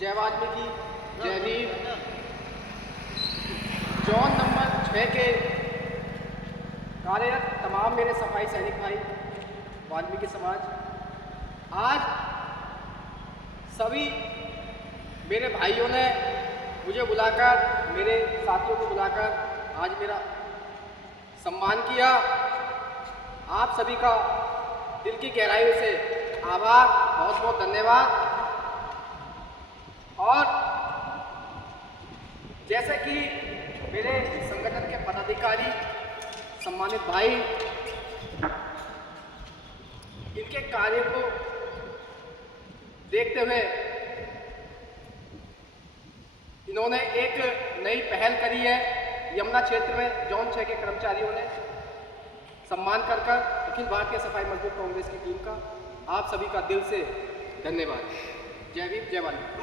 जय वाल्मीकि, जय Bhim. Zone number 6 के कार्यरत तमाम मेरे सफाई सैनिक भाई, वाल्मीकि समाज, आज सभी मेरे भाइयों ने मुझे बुलाकर, मेरे साथियों को बुलाकर आज मेरा सम्मान किया। आप सभी का दिल की गहराइयों से आभार, बहुत बहुत धन्यवाद। और जैसे कि मेरे संगठन के पदाधिकारी, सम्मानित भाई, इनके कार्य को देखते हुए इन्होंने एक नई पहल करी है। यमुना क्षेत्र में जोन 6 के कर्मचारियों ने सम्मान कर अखिल भारतीय सफाई मजदूर कांग्रेस की टीम का आप सभी का दिल से धन्यवाद। जय भीम, जय वाल्मीकि।